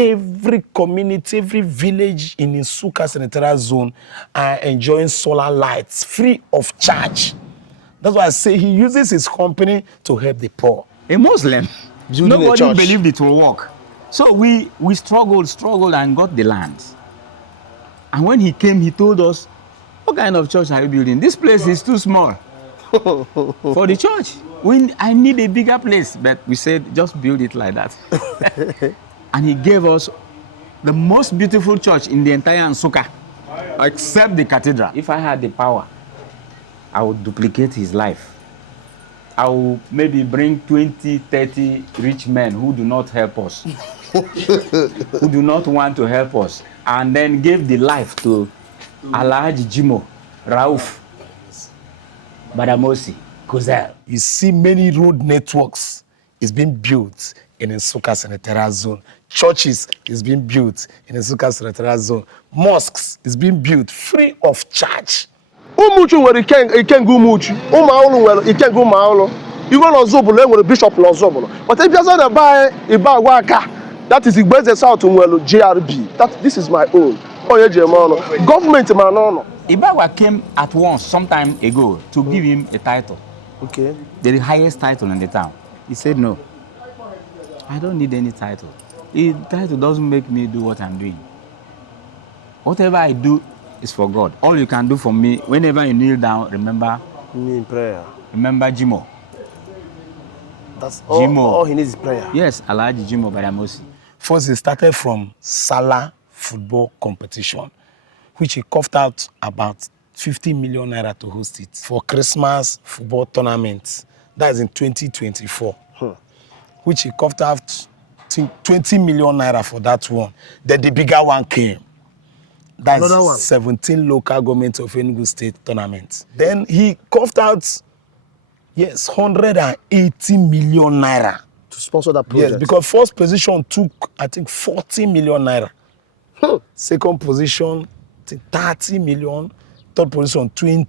every community, every village in Nsukka Senatorial Zone are enjoying solar lights free of charge. That's why I say he uses his company to help the poor. A Muslim, Building nobody a church. believed it will work. So we struggled and got the land. And when he came, he told us, what kind of church are you building? This place is too small for the church. I need a bigger place. But we said, just build it like that. And he gave us the most beautiful church in the entire Nsukka, except the cathedral. If I had the power, I would duplicate his life. I will maybe bring 20, 30 rich men who do not help us, who do not want to help us, and then give the life to Alhaji Jimo, Rauf, Badamosi, Kuzel. You see many road networks is being built in Nsukka Senatorial Zone. Churches is being built in Nsukka Senatorial Zone. Mosques is being built free of charge. Umuchu nwere ikenga umuchu. Ụmụaụlụ nwere ikenga ụmụaụlụ. Iwe n'Ozobolo nwere bishop n'Ozobolo. But if you say buy Igbo aka, that is Igbo South nwere GRB. This is my own. Government man no. Ibagwa came at once some time ago to give him a title. Okay. The highest title in the town. He said, no, I don't need any title. The title doesn't make me do what I'm doing. Whatever I do is for God. All you can do for me, whenever you kneel down, remember Me in prayer. Remember Jimo. That's Jimo. all he needs is prayer. Yes, Alhaji Jimo Badamosi. First, he started from Salah football competition, which he coughed out about 50 million naira to host it for Christmas football tournament. That is in 2024, which he coughed out 20 million naira for that one. Then the bigger one came. That's another one. 17 local governments of Enugu state tournaments. Then he coughed out, yes, 180 million naira. To sponsor that project. Yes, because first position took, I think, 40 million naira. Second position, I think 30 million. Third position, 20.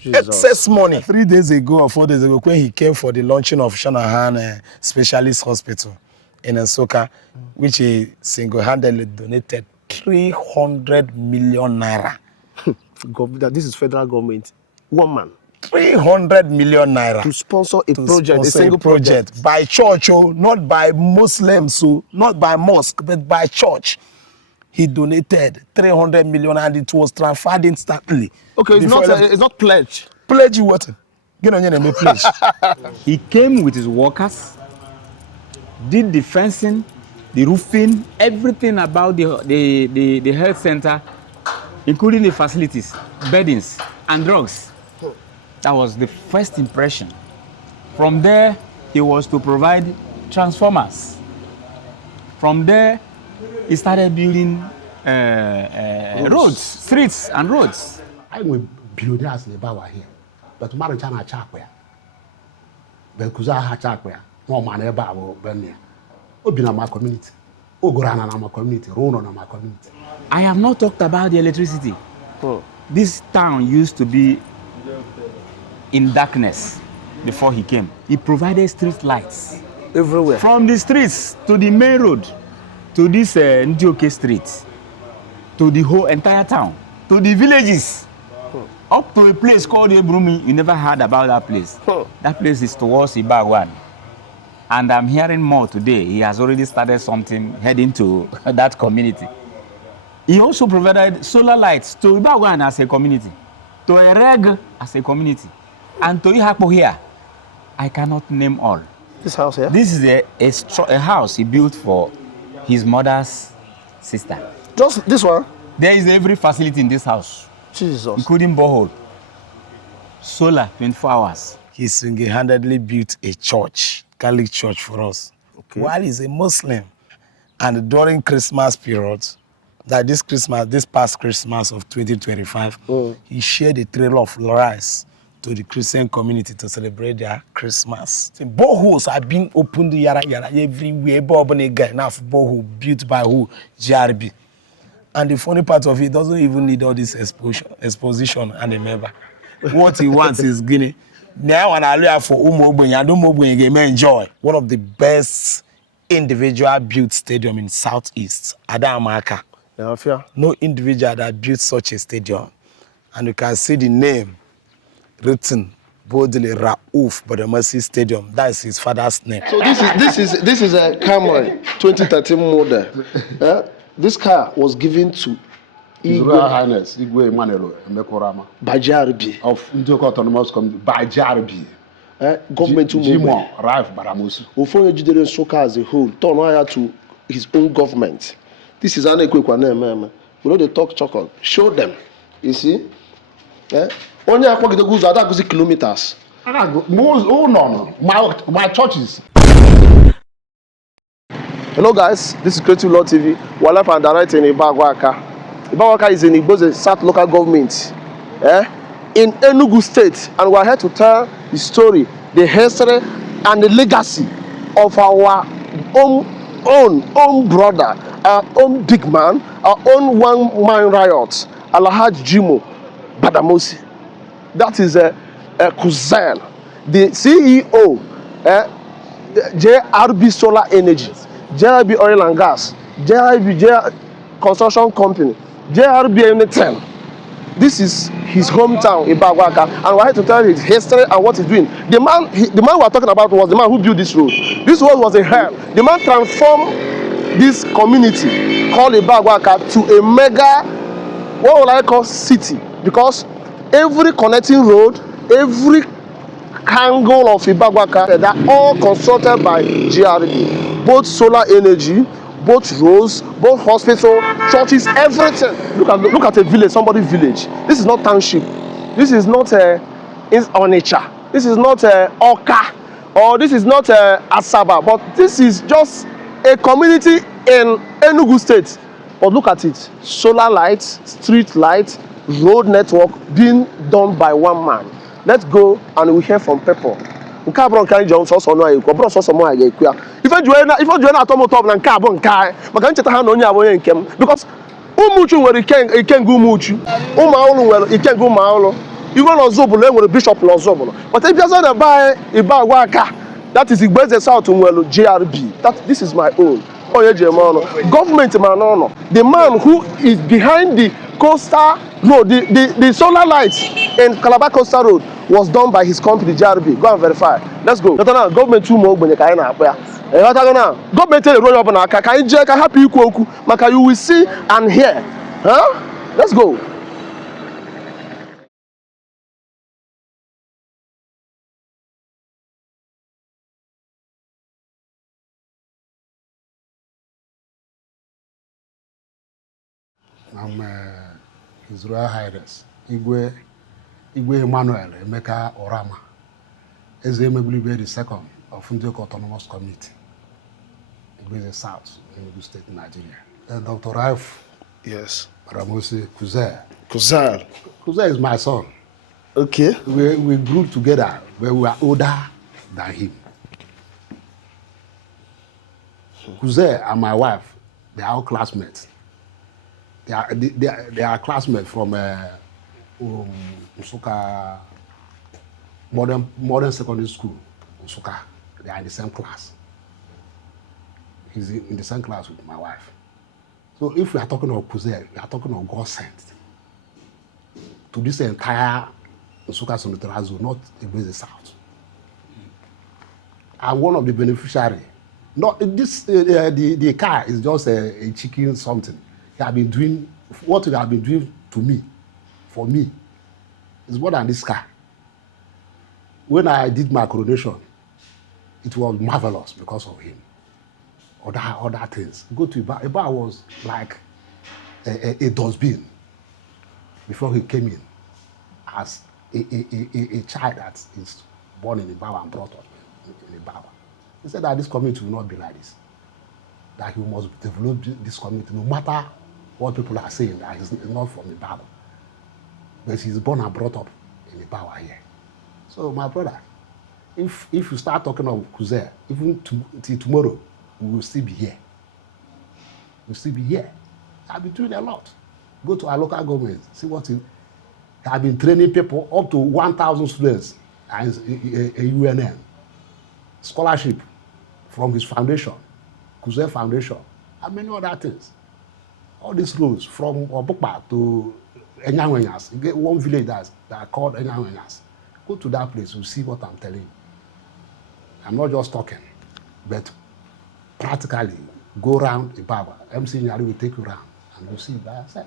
Jesus. Excess money. 3 days ago or 4 days ago, when he came for the launching of Shanahan Specialist Hospital in Nsukka, which he single-handedly donated 300 million naira. This is federal government. One man. 300 million naira. To sponsor a project, sponsor a single project. by church, not by Muslims, not by mosque, but by church. He donated 300 million and it was transferred instantly. Okay, it's not pledge. Pledge what? Get on your name, pledge. He came with his workers, did the fencing, the roofing, everything about the health center, including the facilities, beddings, and drugs. That was the first impression. From there, he was to provide transformers. From there, he started building roads, streets, and roads. I will billionaires in the Bawa here, but Marichana Chakwea. Belkuza Chakwea, no man ever will burn here. Obina my community, Ogorana my community, Rono my community. I have not talked about the electricity. This town used to be in darkness before he came. He provided street lights. Everywhere. From the streets to the main road, to this Ndioke street, to the whole entire town, to the villages, up to a place called Ebrumi. You never heard about that place. That place is towards Ibawan. And I'm hearing more today. He has already started something heading to that community. He also provided solar lights to Ibawan as a community, to Ereg as a community, and to Ihakpo here. I cannot name all. This house here? This is a house he built for his mother's sister. Just this one? There is every facility in this house, Jesus. including borehole, solar 24 hours. He single-handedly built a church, Catholic church for us. Okay. While he's a Muslim. And during Christmas period, that this past Christmas of 2025, he shared a trail of rice to the Christian community to celebrate their Christmas. The boreholes are being opened yara everywhere. Now borehole built by who? GRB. And the funny part of it doesn't even need all this exposition and remember. What he wants is Guinea. Now and I for enjoy. One of the best individual built stadium in Southeast, Adamaka. Yeah, fair. No individual that built such a stadium. And you can see the name written boldly, Raouf Badamasi Stadium. That is his father's name. So this is a Camry 2013 model. This car was given to His Royal Highness Igwe Emmanuel Emekorama by JRB. of Ndoko Autonomous Community by JRB. Government Jimo Ralph Baramusi. Ofonye Jidere Soka as a whole turn on to his own government. This is an equal name. We know they talk chocolate. Show them. You see? Only I the goods are kilometers. My churches. Hello guys, this is Creative Law TV. We're live and direct in Ibagwaka. Ibagwaka is in Igbo South local government. In Enugu state, and we're here to tell the story, the history and the legacy of our own brother, our own big man, our own one-man riot, Alhaji Jimo Badamosi. That is a cousin, the CEO, JRB Solar Energy, JRB Oil and Gas, JRB Construction Company, JRB anything. This is his hometown, Ibagwaka, and we're here to tell his history and what he's doing. The man we're talking about was the man who built this road. This road was a hell. The man transformed this community called Ibagwaka to a mega, what would I call, city, because every connecting road, every angle of Ibagwaka, they're all constructed by GRD. Both solar energy, both roads, both hospital, churches, everything. Look at a village, somebody's village. This is not township. This is not Onitsha. This is not Oka, or this is not Asaba, but this is just a community in Enugu state. But look at it, solar lights, street lights, road network being done by one man. Let's go and we hear from people. Nke abụrụ nke anyị ji ọsọ ọnụ anyị, ọbụrụ ọsọ ọmụ anyị ga-ekwu ya. Ife jụọ na atọ m ụtọ bụ na nke abụọ nke anyị, maka ncheta ha na onye abụ onye nke m. Because ụmụuchu nwere ikenga ụmụuchu, ụmụ ahụrụ nwere ikenga ụmụ ahụrụ. Igwe n'Ọzọbụlụ enwere bishọp n'Ọzọbụlụ. But if you na be Ibagwaka, that is Igbo South nwere JRB. This is my own. Onye ji eme ọnụ. Government ma n'ọnụ. The man who is behind the coastal road, the solar lights in Calabar Coastal Road was done by his company JRB. Go and verify. Let's go. Government too more when you can government tell you up na can you happy you maka you will see and hear. Let's go. I'm His Royal Highness Igwe Emmanuel Emeka Orama, Ezemegbuli the second of Ndoko Autonomous Community, Igwe South, Enugu State, Nigeria. Dr. Ralph, Yes. Baramusi Kuzer. Kuzer is my son. Okay. We grew together, but we are older than him. Kuzer and my wife, they are all classmates. They are classmates from Usuka modern secondary school. Usuka, they are in the same class. He's in the same class with my wife. So if we are talking of Kuzer, we are talking of God sent to this entire Usuka Senatorial zone, not the South. I'm one of the beneficiaries. Not this. The car is just a chicken something. He have been doing what he have been doing to me, for me, is more than this car. When I did my coronation, it was marvelous because of him. Other things. Go to Iba was like a dustbin before he came in as a child that is born in Ibawa and brought up in Ibawa. He said that this community will not be like this. That he must develop this community no matter what people are saying, that he's not from Ibadan. But he's born and brought up in Ibadan here. So my brother, if you start talking of Kuzer, even till tomorrow, we will still be here. We'll still be here. I've been doing a lot. Go to our local government, see what I've been training people, up to 1,000 students as a UNM. Scholarship from his foundation. Kuze Foundation, and many other things. All these roads from Obukpa to Enyangwenyas. You get one village that are called Enyangwenyas. Go to that place, you'll see what I'm telling you. I'm not just talking, but practically go around Ibawa. MC Nyari will take you around, and you'll see by yourself.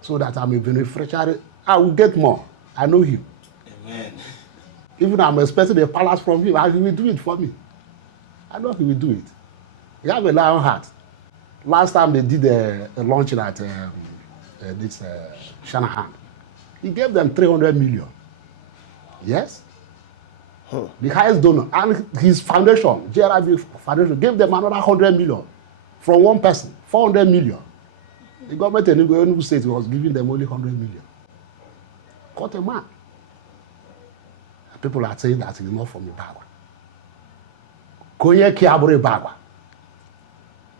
So that I'm a beneficiary, I will get more. I know him. Amen. Even I'm expecting a palace from him, and he will do it for me. I know he will do it. He has a lion heart. Last time they did a launching at this Shanahan, he gave them 300 million. Yes? The highest donor. And his foundation, JRIB Foundation, gave them another 100 million from one person, 400 million. The government in Enugu State was giving them only 100 million. Cut a man. People are saying that he's not from Ibawa. Konye ki abure Ibawa.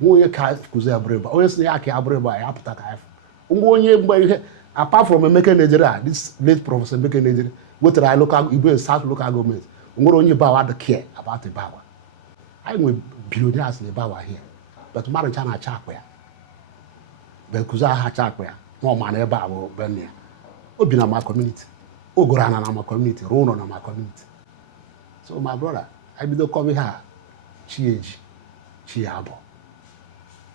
Onye ka kuze abure Ibawa. Onye sine ya ki abure Ibawa ya puta ka efu. Onye mgbe apart from Emeka Nigeria, this late Professor Emeka Nigeria, go to the local Igbo South local government. Onye Ibawa don't care about Ibawa. I know billionaires in Ibawa here, but Mara Chana Chakwe. But kuza ha Chakwe. No man Ibawa Benia. Obi na my community. Ogorana na my community. Rono na my community. So my brother, I be the come here. Chieji, Chiabo.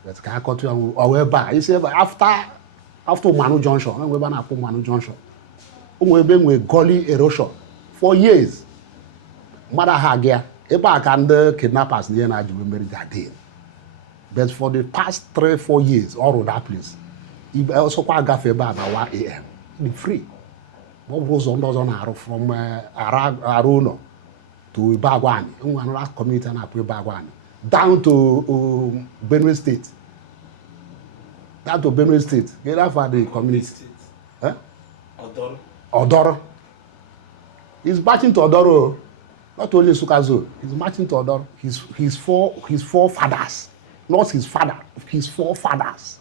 But can I cut you away back? You say after Manu Junction, we ban up Manu Junction. We been with gully erosion for years. Mother Hagia, Eba can the kidnappers near na remember that day. But for the past 3-4 years, all of that place, if also quite gafe about 1 a.m. Be free. What goes on does on from Aruno to Bagwani, another community and Bagwani, down to Benue State. Down to Benue State. Get out for the community. Huh? Odoro. Odoro. He's marching to Odoro. Not only Sukazo. He's marching to Odoro. His forefathers, not his father, his forefathers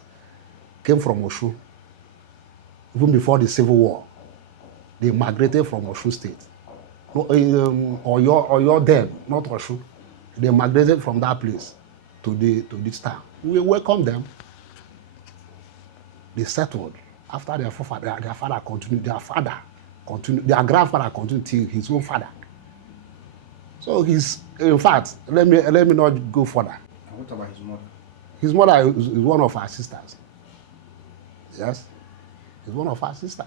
came from Oshu. Even before the Civil War. They migrated from Oshu State. Or your them, not Oshu. They migrated from that place to this town. We welcome them. They settled. After their father continued, their grandfather continued till his own father. So in fact, let me not go further. And what about his mother? His mother is one of our sisters. Yes? He's one of our sisters.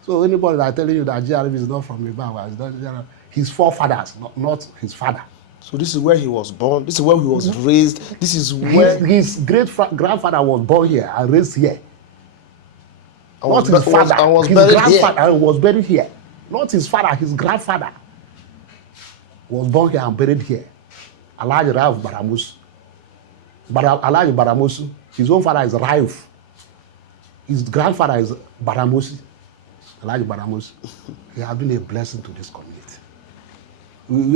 So anybody that telling you that JRB is not from Ibawa, is not JRB, his forefathers, not his father. So this is where he was born. This is where he was raised. This is where his grandfather was born here and raised here. Not his father. Was his grandfather was buried here. Not his father. His grandfather was born here and buried here. Alhaji Rauf Baramusu. Alhaji Baramusu. His own father is Rauf. His grandfather is Baramusi. Alhaji Baramusi. He has been a blessing to this community.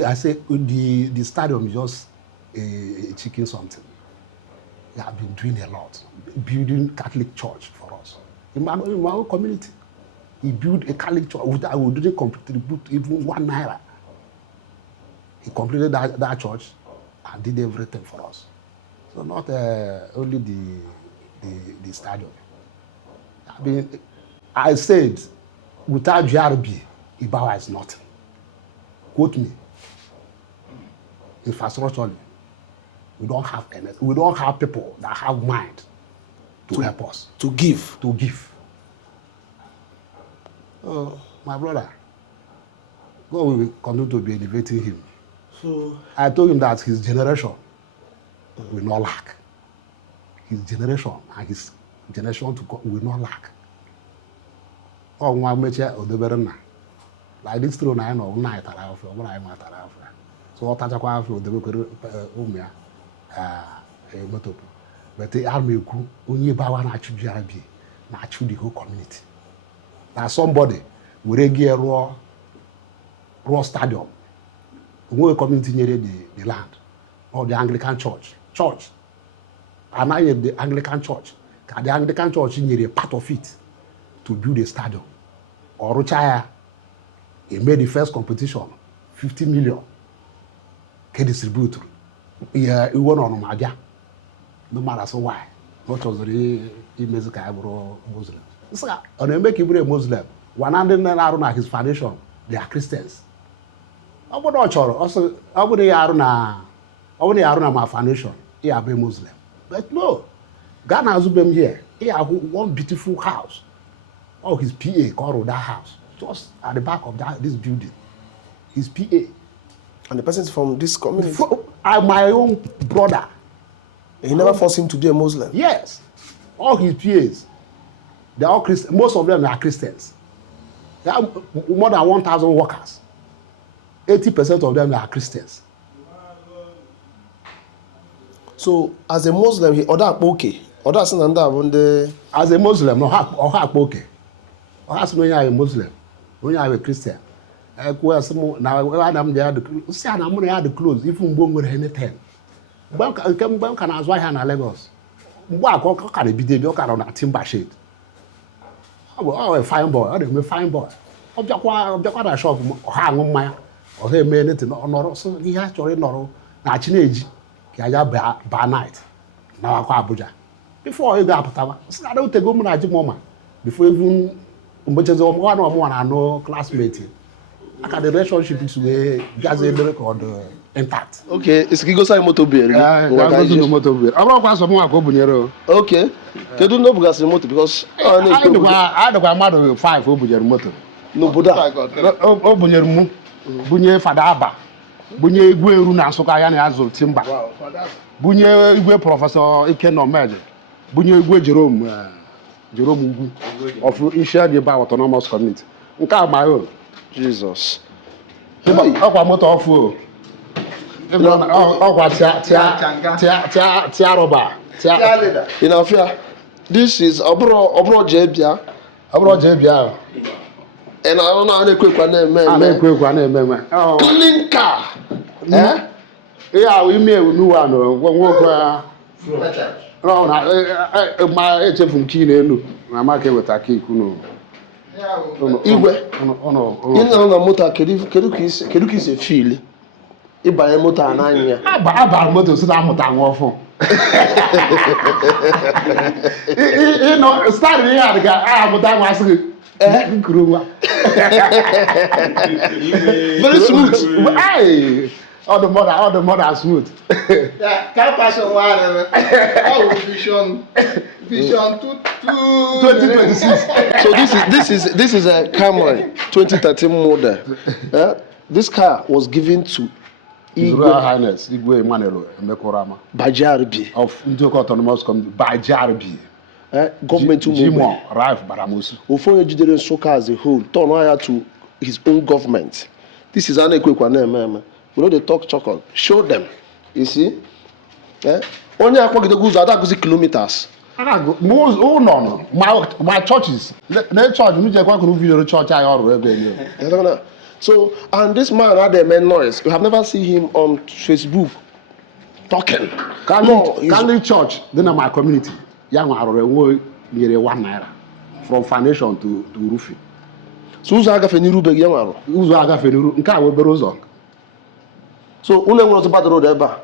I say the stadium is just a chicken something. He have been doing a lot, building Catholic church for us. In my own community, he built a Catholic church. We didn't contribute even 1 naira. He completed that church and did everything for us. So not only the stadium. I mean, I said, without JRB, Ibawa is nothing. Quote me. Infrastructurally, we don't have anything. We don't have people that have mind to help us. to give. To give. Oh, my brother, God will continue to be elevating him. So I told him that his generation will not lack. His generation and his generation to come will not lack. Oh, one mecha odeberna. Like this throne I know night around for what I matter after. So what I call for the umia motopo. But the army ku only bawa na chu JRB na chu the whole community. Now somebody will get raw stadium. We community near the land or the Anglican church. And I the Anglican church. The Anglican church near a part of it to build a stadium. Or Ruchaya, he made the first competition, 50 million. He distributed. ihe iwe nọ ma bịa ndị mmadụ asị why na ọ chọziri imezi ka ya bụrụ Muslim ọ na-eme ka ị bụrụ Muslim wana ndị nne na-arụ na his foundation they are Christians ọ bụrụ na ọ chọrọ ọ bụrụ ya arụ na ma foundation ya abụ Muslim but no gaa na azụ be m here ya ahụ one beautiful house his PA ka ọ rụrụ that house just at the back of this building his PA And the person is from this community. My own brother. He never forced him to be a Muslim. Yes. All his peers, they're all Christians. Most of them are Christians. There are more than 1,000 workers. 80% of them are Christians. So, as a Muslim, he ordered okay. Ordered as a Muslim, no, okay. Or as no, a Muslim, when you are a Christian. Now, I'm the clothes, if you go anything. When can I why in Lagos? What can be the on a timber shade? Oh, a fine boy, a fine boy. Object a shop, hang on my, or he made it no, so he has to know. Now, teenage, by night. Now, I Abuja. Before you got Patawa, I don't take woman at the moment. Before even one or more, I know classmate. I got the relationship is just a record intact. Okay, it's Gigosa motor beer. Motor beer. I'm not going to go Bunyero. Okay. They don't know because because I don't have mother 5 Obuyer motor. No, Buddha. Obuyer Bunye Fadaba. Bunye Guru Nasokayani Azul Timba. Bunye Igwe Professor Ikeno Med. Bunye Igwe Jerome of Isha Autonomous Community. My own. Jesus. Ọkwa moto ọfụ ọkwa tia rọba In Afia, this is Obro Jebia. And I don't know how to quick one name. Clean car. Yeah, we may know one no, my HF from Kino. I'm okay with a key. Igwe. Ina na moto kedu ka ise feel ịbanye moto a n'anya ya aba moto si na amụta nwa ọfụ start ihe a dịka amụta nwa asị gị nkuru nwa very smooth all the mother are smooth. Can't pass on one. Vision 2026. So this is a Camry 2013 model. This car was given to His Royal Highness Igwe Emmanuel Emekorama by JRB of Enugu Autonomous Community by JRB. Government Jimo Ralph Baramusi. Ofonye Jidere Soka as a whole turn over to his own government. This is an equal. We know they talk chocolate. Show them. You see? Only I the goods are kilometers. No. My churches. The church, me just want to video church I already. So, and this man had a man noise. You have never seen him on Facebook talking. Catholic Church, then my community. Young are near 1 naira from foundation to roofing. So, who's aga feniru be young? Who's aga feniru? Nka we berozon. So, only one bad road ever.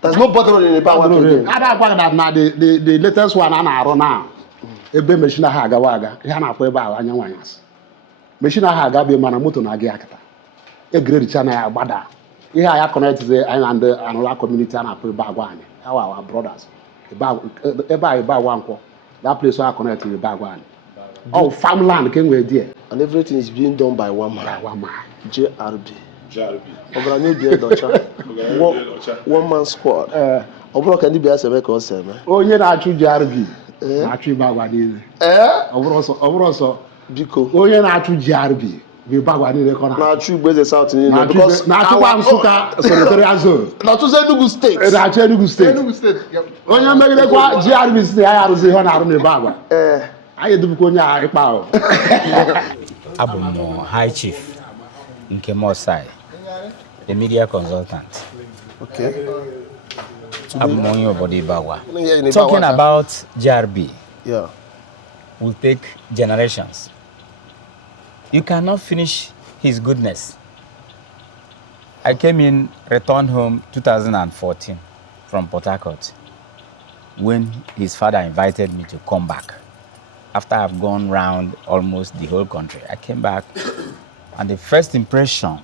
There's no bad road in the power. The latest one I now. Ebe machine ha agawaga. Ya na akwa ebe a anya nwanyas. Machine ha aga be mana moto na agi akata. E grade chana ya gbada. Ihe a ya connect ze and another community na akwa ebe agwa anyị. Our brothers. Ebe wanko. That place where I connect with Bagwan. Oh, farmland came with there. And everything is being done by one man. JRB. One man squad. Obro can be as a record, sir. Oh, you're not true JRB. Not true Bagwan. Also, Biko. Oh, you're not true JRB. We Bagwan record. Not true, but the South Indian. Because not one suka solitary zone. Not to Enugu State. Enugu State. Oh, you're making a JRB is the I was on the Bagwan. I do Konya Pao. Abumo High Chief nke Mosai, a media consultant. Okay. Abumo Body Bawa. Talking about JRB. Yeah. Will take generations. You cannot finish his goodness. I came in, returned home 2014. from Port Harcourt when his father invited me to come back. After I've gone round almost the whole country, I came back, and the first impression,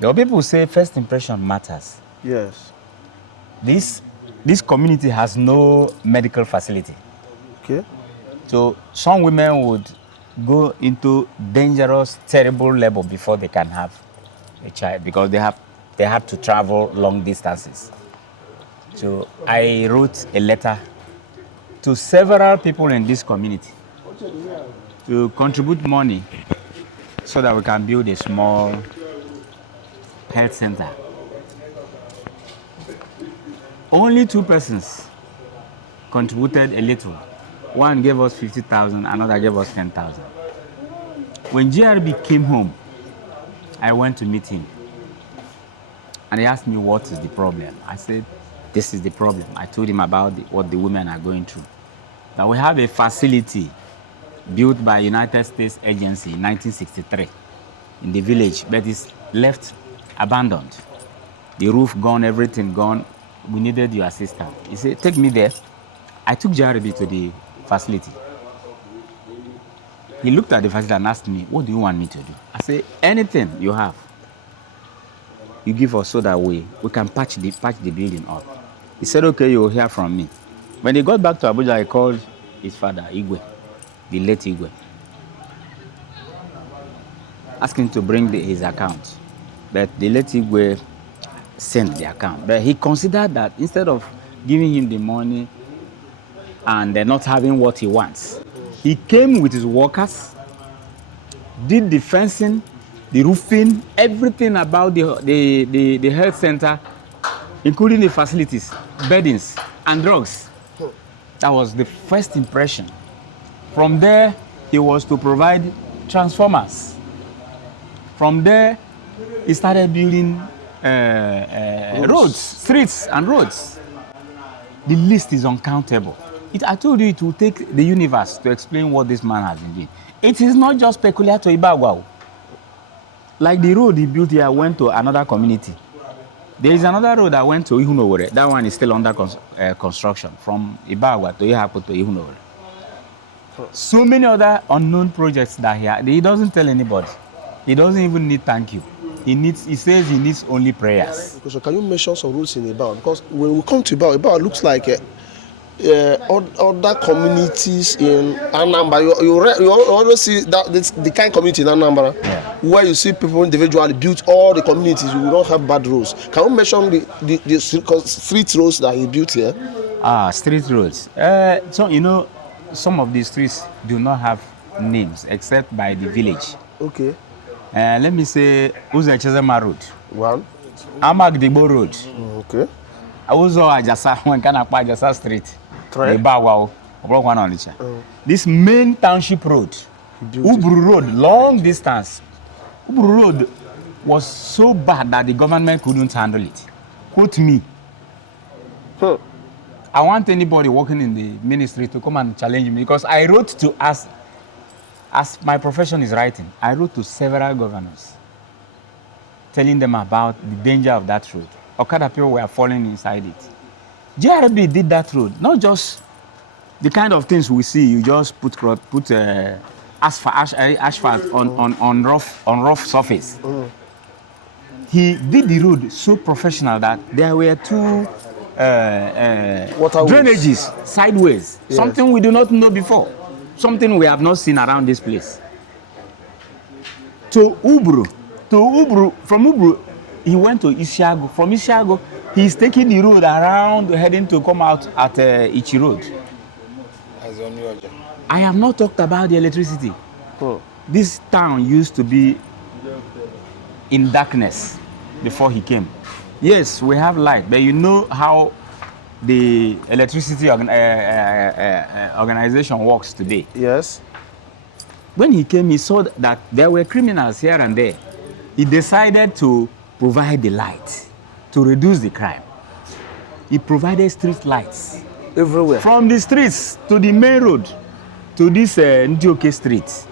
there are people who say first impression matters. Yes. This community has no medical facility. Okay. So some women would go into dangerous, terrible labor before they can have a child because they have to travel long distances. So I wrote a letter to several people in this community to contribute money so that we can build a small health center. Only 2 persons contributed a little. One gave us 50,000, another gave us 10,000. When GRB came home, I went to meet him. And he asked me, what is the problem? I said, this is the problem. I told him about what the women are going through. Now we have a facility built by United States Agency in 1963 in the village, but it's left abandoned. The roof gone, everything gone. We needed your assistance. He said, take me there. I took JRB to the facility. He looked at the facility and asked me, what do you want me to do? I said, anything you have, you give us so that we can patch the building up. He said, okay, you'll hear from me. When he got back to Abuja, I called his father, Igwe, the late Igwe, asking him to bring his account. But the late Igwe sent the account. But he considered that instead of giving him the money and not having what he wants, he came with his workers, did the fencing, the roofing, everything about the health center, including the facilities, beddings, and drugs. That was the first impression. From there, he was to provide transformers. From there, he started building roads, streets, and roads. The list is uncountable. I told you it will take the universe to explain what this man has been doing. It is not just peculiar to Ibagwa. Like the road he built here went to another community. There is another road that went to Ihunowere. That one is still under construction from Ibagwa to Ihapo to Ihunowere. So many other unknown projects that he doesn't tell anybody. He doesn't even need thank you. He says he needs only prayers. So can you mention some roads in Ibao? Because when we come to Ibao looks like other communities in Anambra. You always see that the kind of community in Anambra, where you see people individually built all the communities. You don't have bad roads. Can you mention the street roads that he built here? Street roads. So some of these streets do not have names except by the village. Okay. Let me say Uzechezema Road. One. Amagdigbo Road. Okay. Uzo Ajasa, one can apply Ajasa Street. This main township road, Uburu Road, long distance. Uburu Road was so bad that the government couldn't handle it. Quote me. I want anybody working in the ministry to come and challenge me because I wrote to as my profession is writing, I wrote to several governors telling them about the danger of that road. Okada people were falling inside it. JRB did that road, not just the kind of things we see. You just put asphalt on rough surface. He did the road so professional that there were 2 drainages sideways. Yes. Something we do not know before, something we have not seen around this place. From Ubru, he went to Isiago. From Isiago, he's taking the road around, heading to come out at Ichi Road. I have not talked about the electricity. This town used to be in darkness before he came. Yes, we have light, but you know how the electricity organization works today. Yes. When he came, he saw that there were criminals here and there. He decided to provide the light to reduce the crime. He provided street lights everywhere, from the streets to the main road, to this Ndioke street,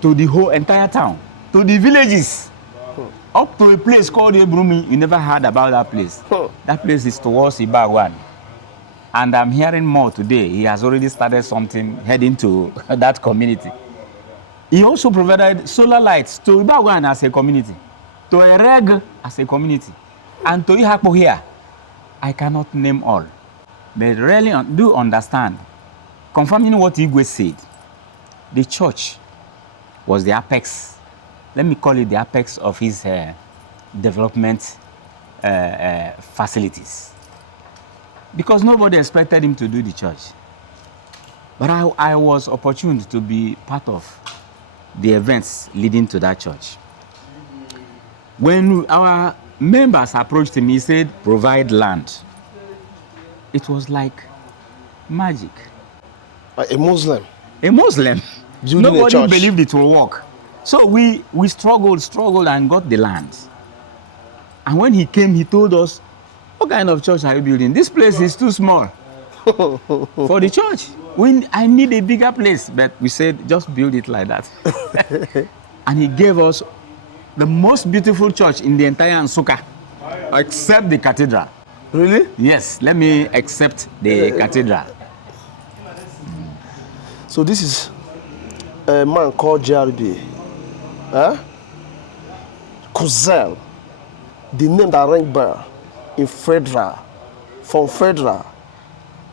to the whole entire town, to the villages. up to a place called Ebrumi. You never heard about that place. That place is towards Ibagwan. And I'm hearing more today. He has already started something heading to that community. He also provided solar lights to Ibagwan as a community, to Ereg as a community, and to Ihakpo here. I cannot name all. But really do understand, confirming what Igwe said, the church was the apex, let me call it the apex of his development facilities. Because nobody expected him to do the church. But I was opportune to be part of the events leading to that church. When our members approached him, he said, provide land. It was like magic. A Muslim. A Muslim. Building a Nobody church. believed it will work. So we struggled and got the land. And when he came, he told us, what kind of church are you building? This place is too small for the church. I need a bigger place. But we said, just build it like that. And he gave us the most beautiful church in the entire Nsukka, except the cathedral. Really? Yes, let me accept the cathedral. So this is a man called JRB. Huh? Kuzel. The name that rang bell in federal, from federal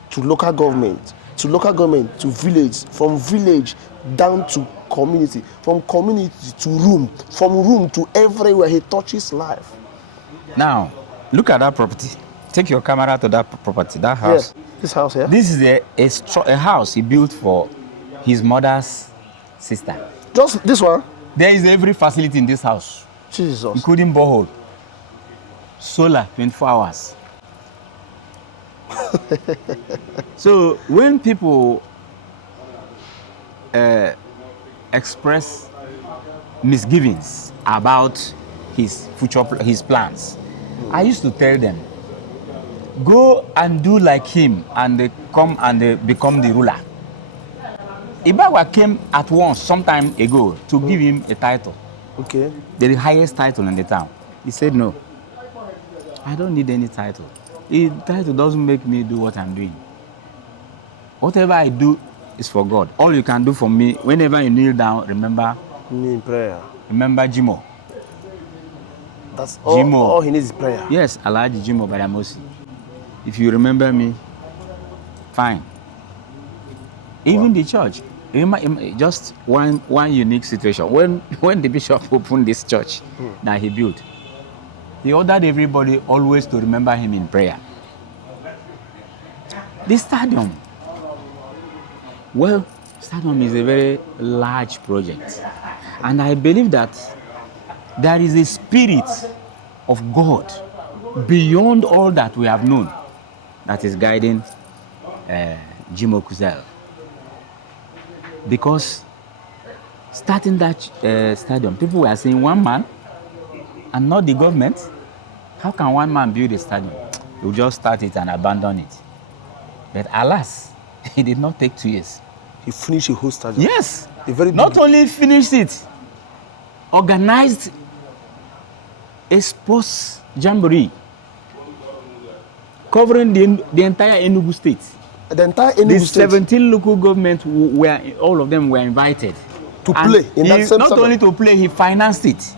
to local government, to village, from village down to community, from community to room, from room to everywhere. He touches life. Now, look at that property. Take your camera to that property, that house. Yes, this house here. This is a house he built for his mother's sister. Just this one. There is every facility in this house, Jesus. including borehole, solar 24 hours. So when people express misgivings about his future, his plans, I used to tell them, go and do like him and they come and they become the ruler. Ibagwa came at once some time ago to give him a title. Okay. The highest title in the town. He said, no, I don't need any title. The title doesn't make me do what I'm doing. Whatever I do is for God. All you can do for me, whenever you kneel down, remember Me in prayer. Remember Jimo. That's all, Jimo. all he needs is prayer. Yes, Alhaji Jimo Badamosi. If you remember me, fine. Even the church. Just one unique situation. When the bishop opened this church that he built, he ordered everybody always to remember him in prayer. The stadium. Well, stadium is a very large project. And I believe that there is a spirit of God beyond all that we have known that is guiding Jimo Kuzel. Because starting that stadium, people were saying one man and not the government. How can one man build a stadium? He'll just start it and abandon it. But alas, it did not take 2 years. He finished a whole stadium. Yes. A very Not big- only finished it, organized a sports jamboree covering the entire Enugu state. The entire The Enugu state 17 local governments were, all of them were invited to And play in that he, same not stadium. only to play, he financed it.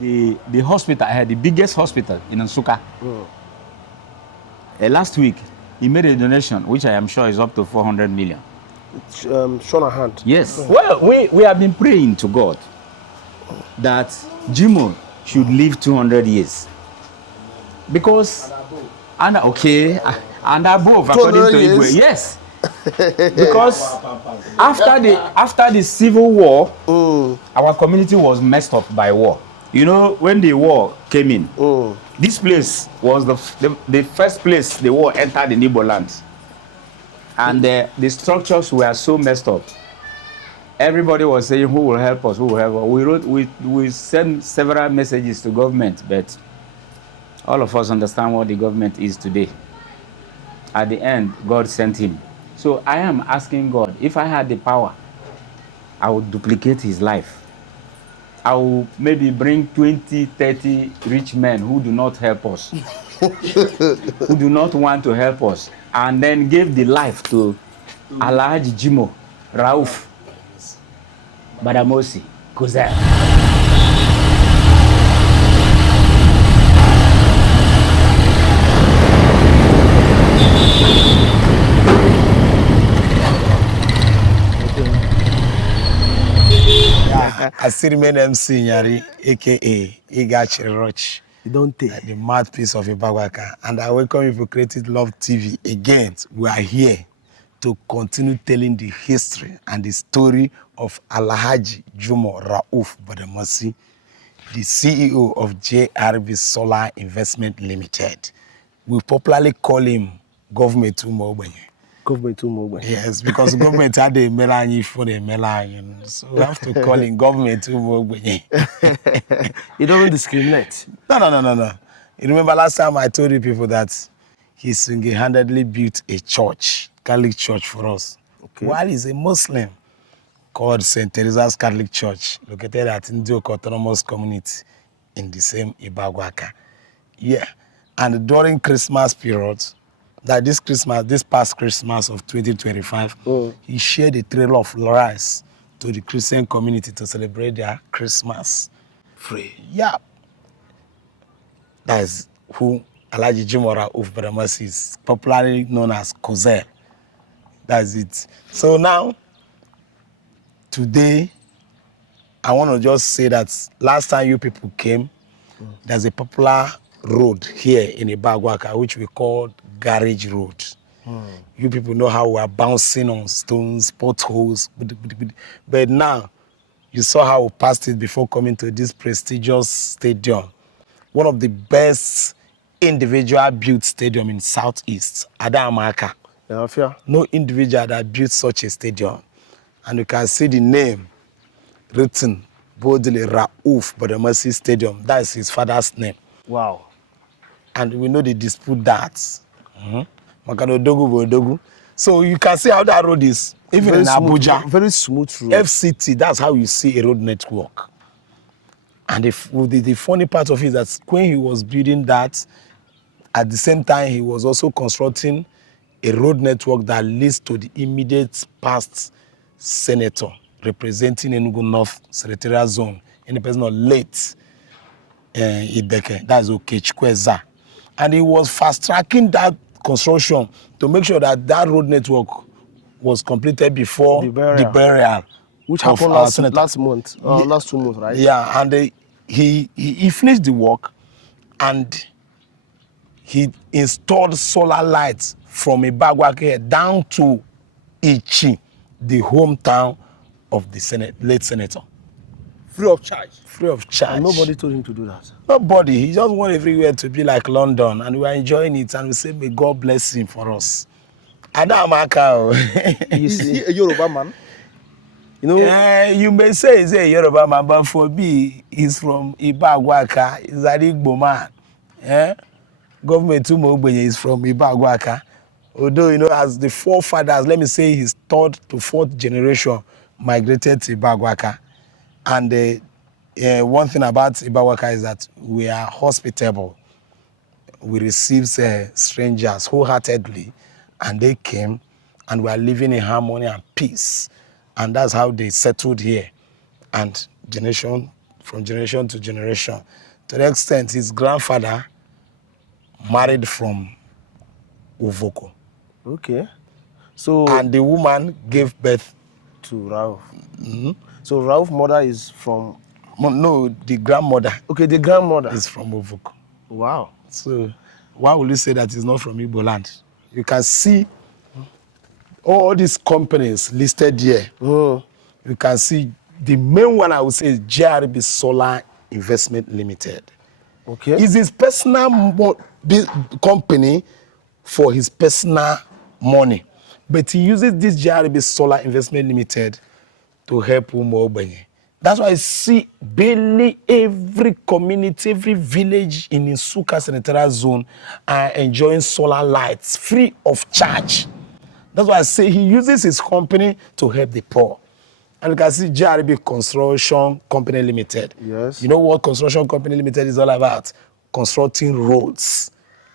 The hospital, the biggest hospital in Nsukka. Last week, he made a donation, which I am sure is up to 400 million. Shown a hand. Yes. Well, we have been praying to God that Jimo should live 200 years. Because, and above, according to 200 Igbo, years? yes. Because after the civil war, our community was messed up by war. You know, when the war came in, this place was the first place the war entered in Igbo land. And the structures were so messed up. Everybody was saying, who will help us, who will help us? We sent several messages to government, but all of us understand what the government is today. At the end, God sent him. So I am asking God, if I had the power, I would duplicate his life. I will maybe bring 20, 30 rich men who do not help us, who do not want to help us, and then give the life to Alhaji Jimo, Rauf, Badamosi, Kuzel. I still remain MC Nyari, aka Igachi Roch. You don't take. The mouthpiece of Ibagwaka. And I welcome you for Creative Love TV. Again, we are here to continue telling the history and the story of Alhaji Jumo Rauf Badamasi, the CEO of JRB Solar Investment Limited. We popularly call him Government Umobenye. Government Umobenye. Yes, because government had a melange for the melange. So we have to call him Government Umobenye. He doesn't discriminate. No. You remember last time I told you people that he single-handedly built a church, Catholic church for us. Okay. While he's a Muslim, called St. Teresa's Catholic Church, located at Ndioko Autonomous Community in the same Ibagwaka. Yeah. And during Christmas period, this past Christmas of 2025, he shared a trail of rice to the Christian community to celebrate their Christmas. Free. Yeah. That is who Alhaji Jimora of Badamasi is, popularly known as Kozel. That's it. So now, today, I want to just say that last time you people came, there's a popular road here in Ibagwaka, which we call Garage Road. You people know how we are bouncing on stones, potholes. But now, you saw how we passed it before coming to this prestigious stadium. One of the best individual built stadium in Southeast, Adamaka. Yeah, no individual that built such a stadium. And you can see the name written boldly, Rauf Badamasi Stadium. That is his father's name. Wow. And we know they dispute that. Makanodogu Bodogu. So you can see how that road is. Even Very in smooth, Abuja, very smooth road. FCT, that's how you see a road network. And the funny part of it is that when he was building that, at the same time, he was also constructing a road network that leads to the immediate past senator representing Enugu North Senatorial Zone in the person of late Ideke, that's Okechkweza. And he was fast-tracking that construction to make sure that that road network was completed before the burial which of happened our senator. last 2 months, right? Yeah, and he finished the work, and he installed solar lights from Ibagwaka down to Ichi, the hometown of the late senator. Free of charge. Free of charge. And nobody told him to do that. Nobody. He just wanted everywhere to be like London, and we are enjoying it, and we say, may God bless him for us. Adamaka. You see, a Yoruba man. You know, you may say he's a Yoruba man, but for me, he's from Ibagwaka. He's an Igbo man. Government Umobenye is from Ibagwaka. Although, you know, as the forefathers, let me say his third to fourth generation migrated to Ibagwaka. And one thing about Ibagwaka is that we are hospitable. We receive strangers wholeheartedly, and they came, and we are living in harmony and peace. And that's how they settled here. And from generation to generation. To the extent his grandfather married from Uvoko. okay. So And the woman gave birth to Rauf. So Rauf's mother is from. No, the grandmother Okay, the grandmother is from Uvoko. Wow. So why will you say that it's not from Igbo land? You can see all these companies listed here. You can see the main one I would say is JRB Solar Investment Limited. Okay. It's his personal company for his personal money. But he uses this JRB Solar Investment Limited to help Umobenye. That's why I see barely every community, every village in Nsuka Senatorial Zone are enjoying solar lights free of charge. That's why I say he uses his company to help the poor. And you can see JRB Construction Company Limited. Yes. You know what Construction Company Limited is all about? Constructing roads,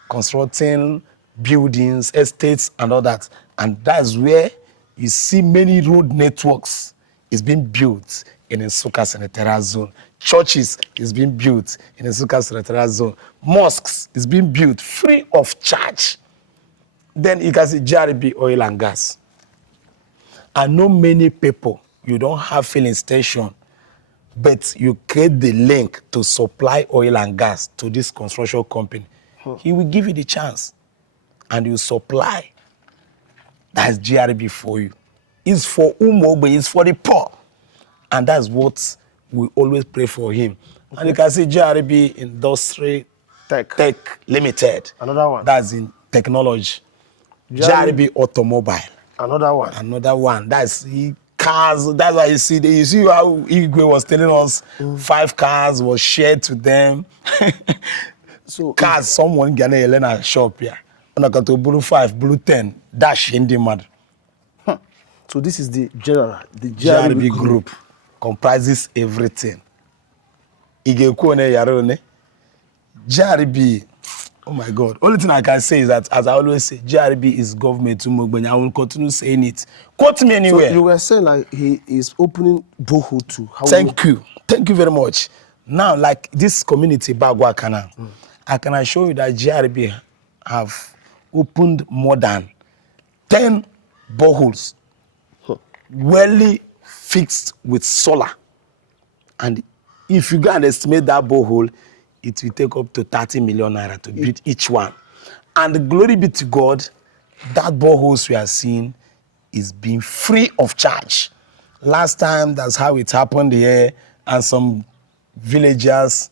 constructing buildings, estates, and all that. And that's where you see many road networks is being built in Nsukka Senatorial Zone. Churches is being built in Nsukka Senatorial Zone. Mosques is being built free of charge. Then you can see JRB Oil and Gas. I know many people, you don't have filling station, but you create the link to supply oil and gas to this construction company. He will give you the chance and you supply. That's JRB for you. It's for Umogbe, it's for the poor. And that's what we always pray for him. Okay. And you can see JRB Industry Tech Limited. Another one. That's in technology. JRB Automobile. Another one. Another one. That's cars. That's why you see how Igwe was telling us 5 cars was shared to them. So cars, someone Ghana Elena shop here. And I got to blue 5, blue 10, dash in the mud. So this is the general, the JRB group comprises everything. Igekone Yarone. JRB. Oh my God. Only thing I can say is that, as I always say, JRB is government to Mugbenya. I will continue saying it. Quote me anywhere. So you were saying like he is opening borehole too. Thank you. Thank you very much. Now, like this community, Bagua Canal, I can assure you that JRB have opened more than 10 boreholes, well fixed with solar. And if you go and estimate that borehole, it will take up to 30 million naira to build each one. And glory be to God, that boreholes we are seeing is being free of charge. Last time, that's how it happened here, and some villagers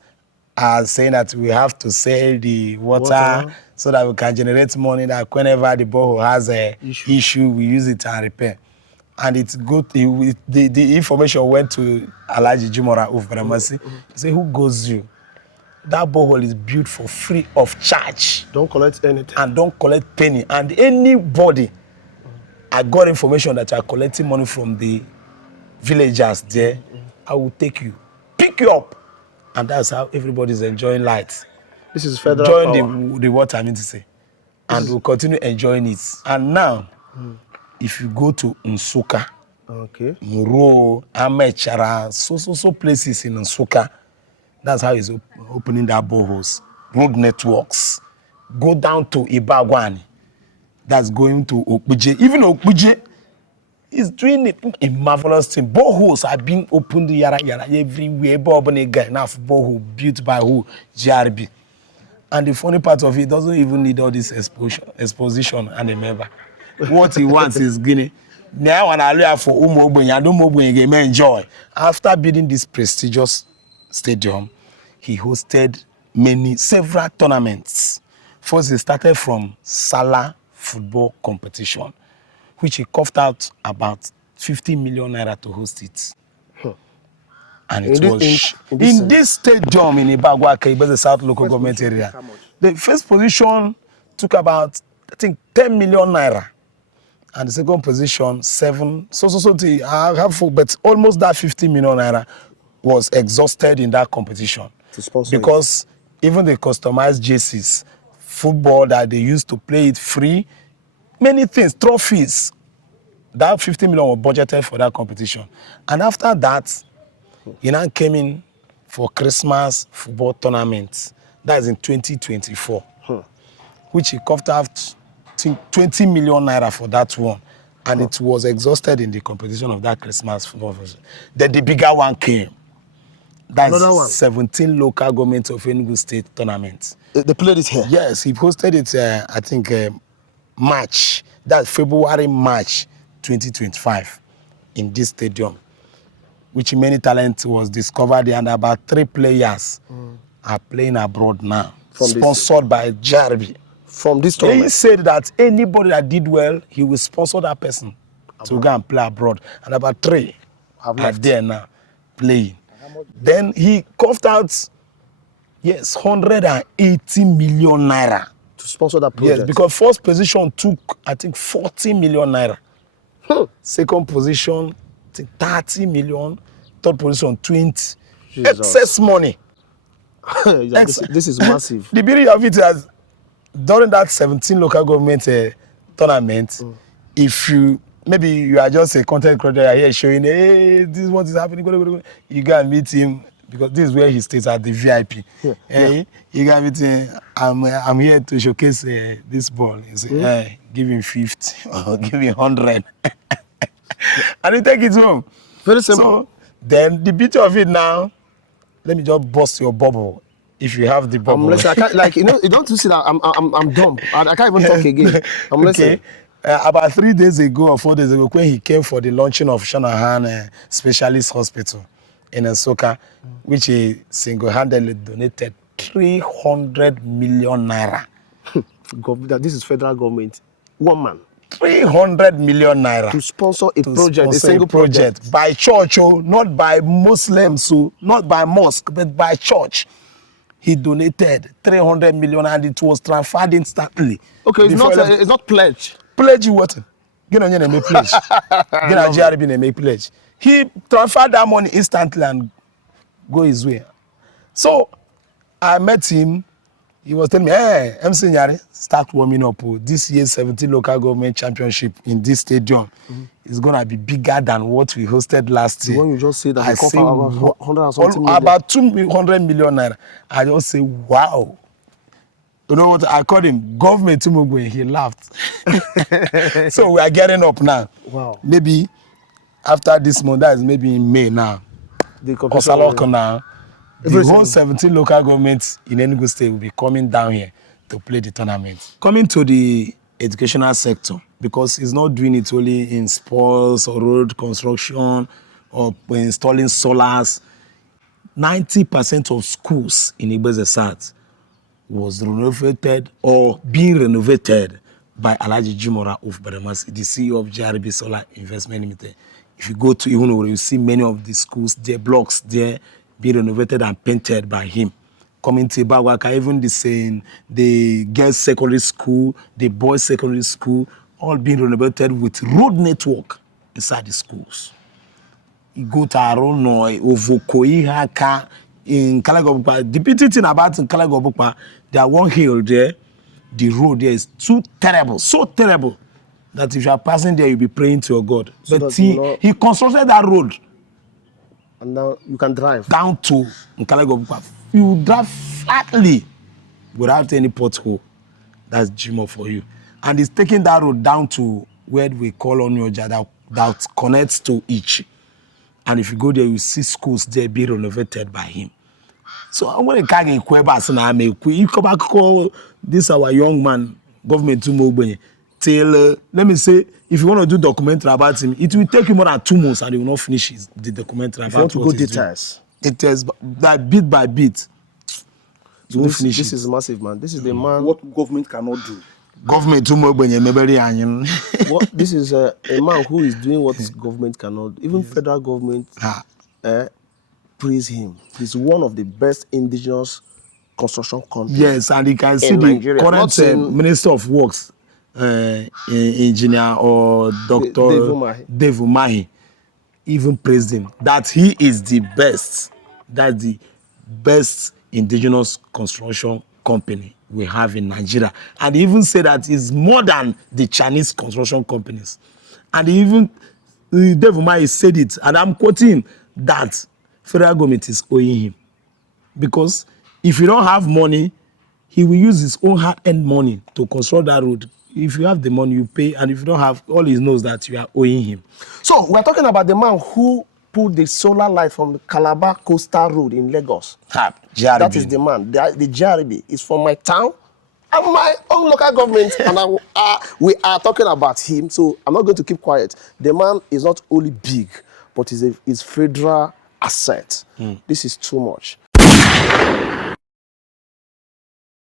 are saying that we have to sell the water so that we can generate money, that whenever the borehole has a issue, we use it and repair. And it's good, the information went to Alhaji Jumora of Baramasi. He said, who goes you? That borehole is built for free of charge. Don't collect anything. And don't collect penny. And anybody, I got information that you are collecting money from the villagers there, I will take you, pick you up. And that's how everybody's enjoying light. This is federal power. The what I mean to say. And we'll continue enjoying it. And now, if you go to Nsukka, Muro, Amechara, so places in Nsukka, that's how he's opening that boreholes. Road networks. Go down to Ibagwani. That's going to Okpuje. Even Okpuje is doing a marvelous thing. Boreholes are being opened yara everywhere. Enough borehole built by who? JRB. And the funny part of it doesn't even need all this exposition and remember. What he wants is Guinea. Now when I look for Umogbe, enjoy. After building this prestigious stadium, he hosted several tournaments. First, he started from Salah football competition, which he coughed out about 50 million naira to host it. And it was in this stadium in Ibagwa, the South local government area. The first position took about, I think, 10 million naira. And the second position, 7. I have, but almost that 50 million naira was exhausted in that competition. Because even the customized jerseys, football that they used to play it free, many things, trophies, that 50 million was budgeted for that competition. And after that, he now came in for Christmas football tournament. That's in 2024, which he coughed out 20 million naira for that one. And it was exhausted in the competition of that Christmas football. Then the bigger one came. That's another one. 17 local governments of Enugu State tournaments. They played it here? Yes, he hosted it, I think, March. That's February, March 2025 in this stadium, which many talent was discovered, and about 3 players are playing abroad now, sponsored by JRB. From this tournament? He said that anybody that did well, he will sponsor that person to go and play abroad. And about 3 are there now playing. Then he coughed out, 180 million naira. To sponsor that project? Yes, because first position took, I think, 40 million naira. Second position, I getting 30 million, third position 20. Jesus. Excess money. This is massive. The beauty of it is during that 17 local government tournament, if you maybe you are just a content creator here showing, hey, this is what is happening, you go and meet him because this is where he stays at the VIP. Hey, you go and meet him. I'm here to showcase this ball. You say, hey, give him 50 or give him 100, and you take it home. Very simple. So then the beauty of it now, let me just bust your bubble. If you have the bubble. I can't, like, you don't see that I'm dumb. I can't even talk again. I'm listening. About 3 days ago or 4 days ago, when he came for the launching of Shanahan Specialist Hospital in Nsukka, which he single-handedly donated 300 million naira. This is federal government. One man. 300 million naira. To sponsor a project, a single project. By church, not by Muslims, not by mosque, but by church. He donated 300 million and it was transferred instantly. Okay, it's not pledge. Pledge what? Get on your name, pledge. Get on GRB name, pledge. He transferred that money instantly and go his way. So I met him. He was telling me, hey, MC Nyari, start warming up. This year's 17 local government championship in this stadium is going to be bigger than what we hosted last year. When you just say that, I say about 100 and something million. About 200 million naira. I just say, wow. You know what? I called him government Tumugwe. He laughed. So we are getting up now. Wow. Maybe after this month, that is maybe in May now. The Osaloko now. The whole 17 local governments in Enugu State will be coming down here to play the tournament. Coming to the educational sector, because he's not doing it only in sports or road construction or installing solars. 90% of schools in Igbo South was renovated or being renovated by Alhaji Jimora of Badamasi, the CEO of GRB Solar Investment Limited. If you go to Igbo, you see many of the schools, their blocks there being renovated and painted by him. Coming to Ibawaka, even the girls' secondary school, the boys' secondary school, all being renovated with road network inside the schools. You go to Aronoi, Ovokoi, Haka, in Kalagobukpa. The beauty thing about in Kalagobukpa, there one hill there, the road there is too terrible, so terrible, that if you are passing there, you'll be praying to your God. So but he constructed that road. And now you can drive. Down to Nkalagobupa. You drive flatly without any pothole. That's Jimo for you. And he's taking that road down to where we call Onyoja that connects to each. And if you go there, you see schools there being renovated by him. So I'm going to carry a kwebas and I may you come back call this our young man, government to move till let me say, if you want to do documentary about him, it will take you more than 2 months and he will not finish the documentary about if you want to go details. Details, that bit by bit. So this is massive, man. This is the man. What government cannot do. Government too much when you This is a man who is doing what government cannot do. Even federal government praise him. He's one of the best indigenous construction companies. Yes, and you can see Nigeria. the current Minister of Works, engineer or Dr. Dave Umahi, even praised him that he is the best. That's the best indigenous construction company we have in Nigeria. And he even said that it's more than the Chinese construction companies. And even Dave Umahi said it, and I'm quoting that federal government is owing him. Because if you don't have money, he will use his own hard-earned money to construct that road. If you have the money, you pay, and if you don't have, all he knows that you are owing him. So we're talking about the man who pulled the solar light from the Calabar Coastal Road in Lagos. That is the man. The JRB is from my town and my own local government, and we are talking about him. So I'm not going to keep quiet. The man is not only big, but is federal asset. This is too much.